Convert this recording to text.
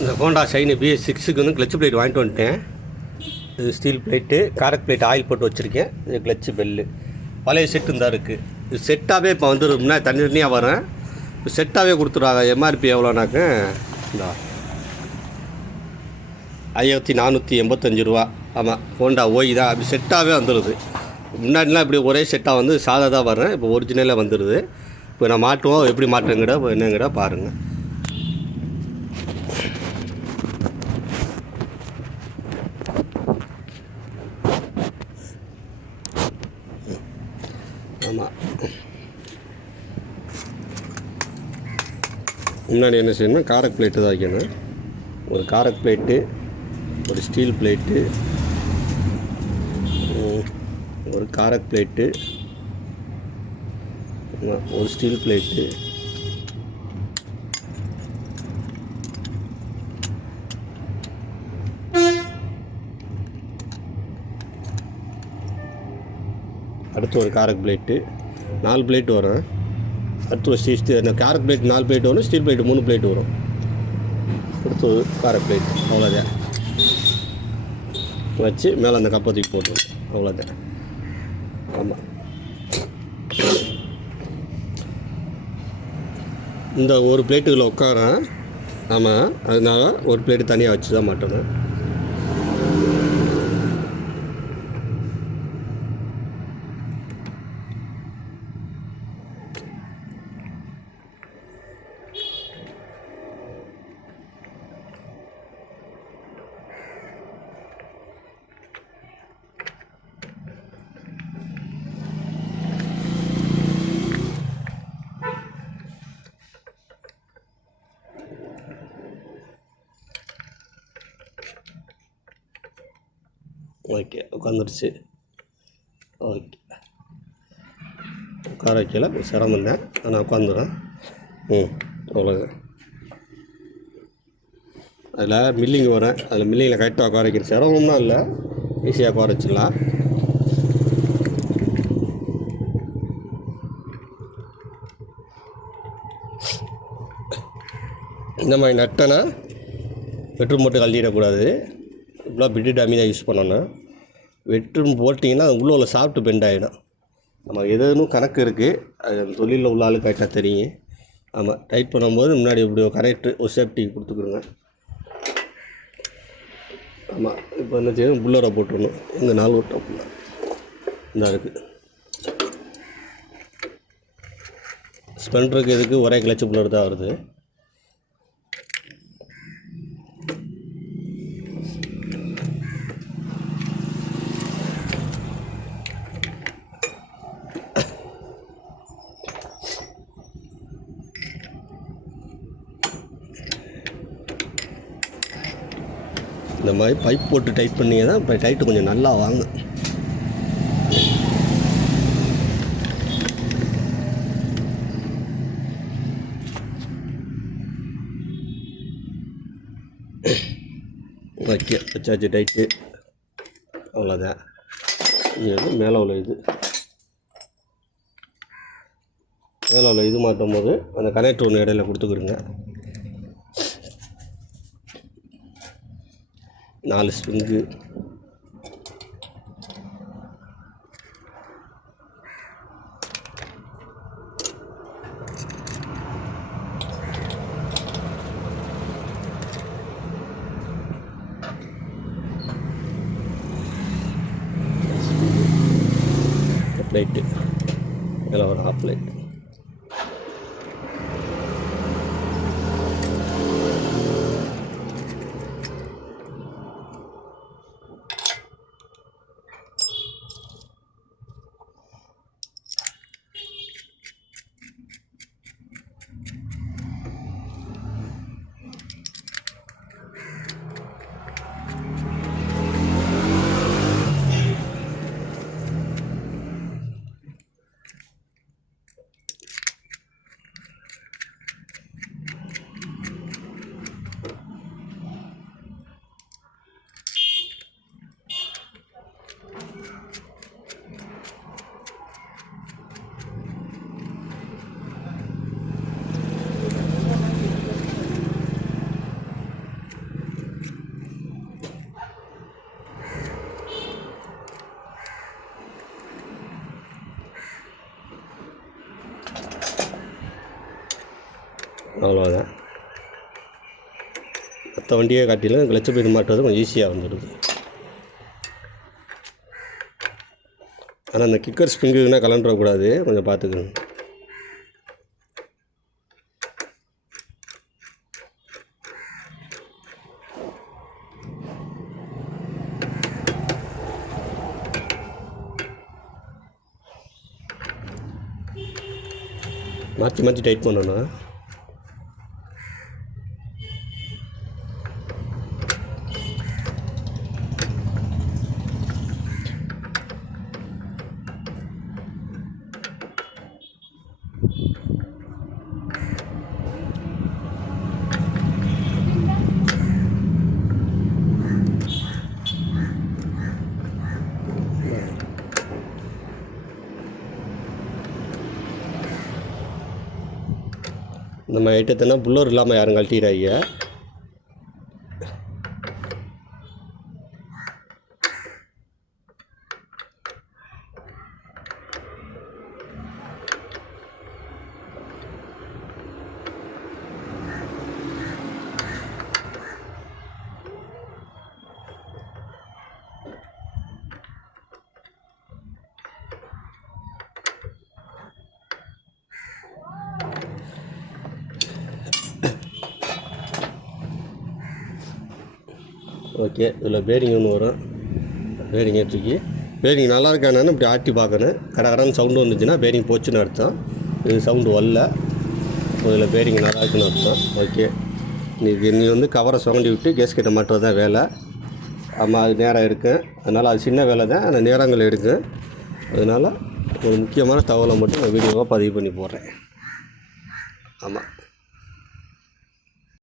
இந்த Honda Shine BS6க்கு வந்து clutch plate வாங்கிட்டு வந்துட்டேன். இது ஸ்டீல் பிளேட்டு, காரக் பிளேட் ஆயில் போட்டு வச்சுருக்கேன். இது கிளச்சு பெல்லு பழைய செட்டு தான் இருக்குது. இது செட்டாகவே இப்போ வந்துடும்னா தனியாக வரேன். இப்போ செட்டாகவே கொடுத்துருவாங்க. MRP எவ்வளோனாக்க இந்த 5485 ரூபா. ஆமாம், ஹோண்டா ஓய் தான். அப்படி செட்டாகவே வந்துடுது. முன்னாடிலாம் இப்படி ஒரே செட்டாக வந்து சாதா தான் வரேன். இப்போ ஒரிஜினலாக வந்துடுது. இப்போ நான் மாட்டுவோம். எப்படி மாட்டுறேங்கடா என்னங்கடா பாருங்கள். ஆமாம், முன்னாடி என்ன செய்யணும், காரக் பிளேட்டு தான் வைக்கணும். ஒரு காரக் பிளேட்டு, ஒரு ஸ்டீல் பிளேட்டு, ஒரு காரக் பிளேட்டு, ஒரு ஸ்டீல் பிளேட்டு, அடுத்து ஒரு காரக் பிளேட்டு, 4 பிளேட் வரும். அடுத்து ஒரு அந்த காரக் பிளேட் 4 பிளேட் வரும். ஸ்டீல் பிளேட்டு 3 பிளேட் வரும். அடுத்து ஒரு காரக் பிளேட், அவ்வளோதான் வச்சு மேலே அந்த கப்பை தூக்கி போட்டுரும். அவ்வளோதான். ஆமாம், இந்த ஒரு பிளேட்டுக்குள்ள உட்காரேன். ஆமாம், அதனால ஒரு பிளேட்டு தனியாக வச்சு தான் மாட்டணும். ஓகே, உட்காந்துருச்சு. ஓகே, உட்கார வைக்கல, சிரமம் தான். நான் உட்காந்துறேன். அவ்வளோதான். அதில் மில்லிங் வரேன். அதில் மில்லிங்கில் கரெக்டாக உட்கார வைக்கிற சிரமம்னா இல்லை, ஈஸியாக உட்கார வச்சிடலாம். இந்த மாதிரி நட்டனா பெட்ரூம் போட்டு கழட்டிடக்கூடாது. இப்படிலாம் பிட்டு டாமி தான் யூஸ் பண்ணணும். வெட்டும் போட்டிங்கன்னா அது உள்ளே சாப்பிட்டு பெண்ட் ஆகிடும். நம்ம எதுன்னு கணக்கு இருக்குது. அது தொழிலில் உள்ள ஆளு கரெக்டாக தெரியும். ஆமாம், டைட் பண்ணும்போது முன்னாடி இப்படி ஒரு கரெக்டு ஒரு சேஃப்டி கொடுத்துக்குறோங்க. ஆமாம், இப்போ என்ன செய்யணும், புல்லரை போட்டுடணும். இந்த 4 விட்டோம் புல்லர் இந்த இருக்குது. ஸ்பெண்டருக்கு இதுக்கு ஒரே கிளச்சு புல்லர் தான் வருது. இந்த மாதிரி பைப் போட்டு டைட் பண்ணிங்க தான் இப்போ டைட்டு கொஞ்சம் நல்லா வாங்க. ஓகே, வச்சாச்சு டைட்டு. அவ்வளோதான். இது வந்து மேலே உள்ள இது மாட்டும் போது அந்த கனெக்டர் ஒன்று இடையில கொடுத்துக்கிடுங்க. 4 ஸ்ப்ரிங்கு, லைட்டு மேலே ஒரு ஹாஃப் லைட். அவ்வளோதான். மற்ற வண்டியை காட்டிலும் கிளச்சு பிளேட் மாட்டுறது கொஞ்சம் ஈஸியாக வந்துடுது. ஆனால் அந்த கிக்கர் ஸ்ப்ரிங்குன்னா கலண்டுறக்கூடாது, கொஞ்சம் பார்த்துக்கணும். மாற்றி மாற்றி டைட் பண்ணணும். இந்த மாதிரி ஐட்டத்தைனா புல்லர் இல்லாமல் யாரும் கழட்டிடாங்க. ஓகே, இதில் பேரிங் ஒன்று வரும். பேரிங் தூக்கி பேரிங் நல்லா இருக்கானு இப்படி ஆட்டி பார்க்கணும். கடகடன்னு சவுண்டு வந்துச்சுன்னா பேரிங் போச்சுன்னு அர்த்தம். இது சவுண்டு வரல, இதில் பேரிங் நல்லா இருக்குன்னு அர்த்தம். ஓகே, நீ வந்து கவரை சுரண்டி விட்டு கேஸ் கிட்ட மாட்டுறது தான் வேலை. ஆமாம், அது நேரம் இருக்கும். அதனால் அது சின்ன வேலை தான், அந்த நேரங்கள் எடுக்கும். அதனால் ஒரு முக்கியமான தகவலை மட்டும் நான் வீடியோவாக பதிவு பண்ணி போடுறேன். ஆமாம்.